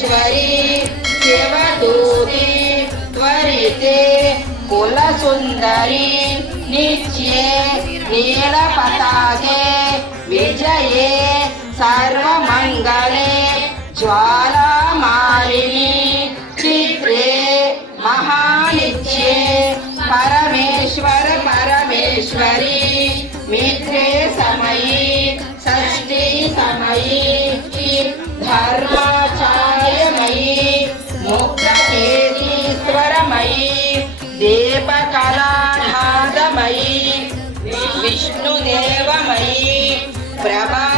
परमेश्वरी शिवदूती त्वरिते कुलसुन्दरी नित्ये नीलपताके विजये सर्वमङ्गले ज्वालामालिनी चित्रे महानित्ये परमेश्वर परमेश्वरी मित्रे समयी षष्ठी समयी धर्माचार्यमयी मुक्तकेतीश्वरमयी देवकलानादमयी विष्णुदेवमयी प्रभा